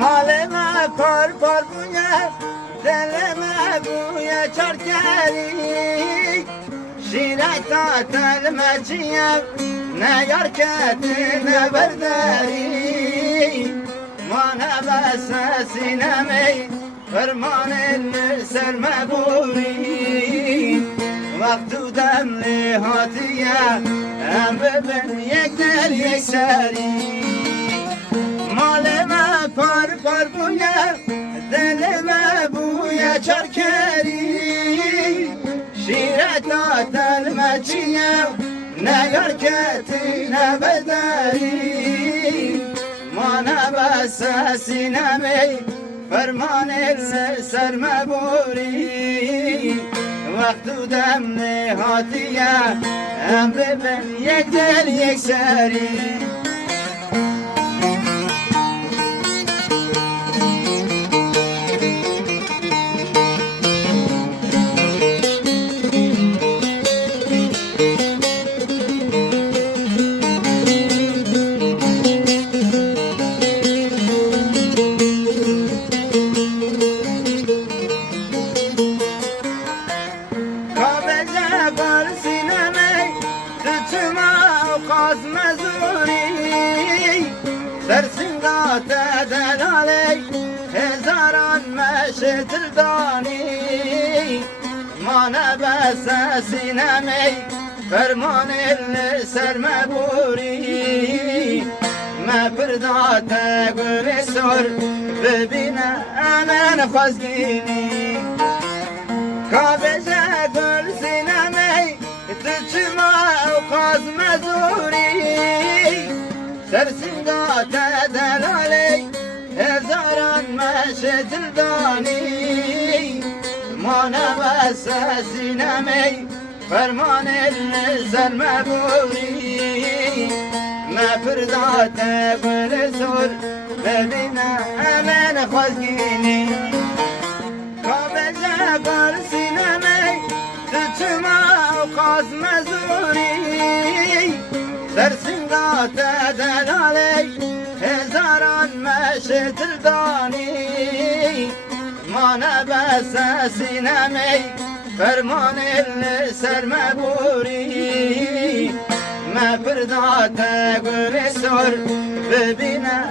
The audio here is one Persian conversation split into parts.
مالما پر پر بویا دلما بویا چرکری شیرک تا تلمچیم نیار کتی نبرداری مانه بس سینمی فرمان سلم بوری وقت دم لحاتیه هم ببین یک در یک سری مال ما پر پر بویا دل ما بویا چرکری شیرت دل مچیم نیار کتی نبداری مانه بس سینمی فرمان سرم بوری وقت دم نهاتیه هم ببین یک دل یک سری سرسنگات دلالی هزاران مشتر دانی مانه بس سینمی فرمان سرم بوری ما پردات گل سر ببینه من خواستگینی کابش گل سینمی تچما خواست مزوری سرسنگات دلالی هزاران مشتر دانی مانه بس سینمی فرمان سلم بوری ما پردات گل سر ببینه من خواستگینی کابش گل سینمی تچما خواست مزوری سرسنگات دلالی هزاران مشتر دانی مانه بس سینمی فرمان سرم بوری ما پردات گل سر ببینه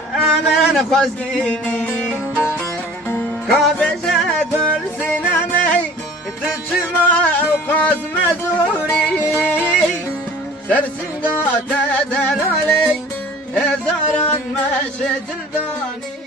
من خواستگینی کابش گل سینمی تچما خواست مزوری سرسنگات دلالی هزاران مشتر دانی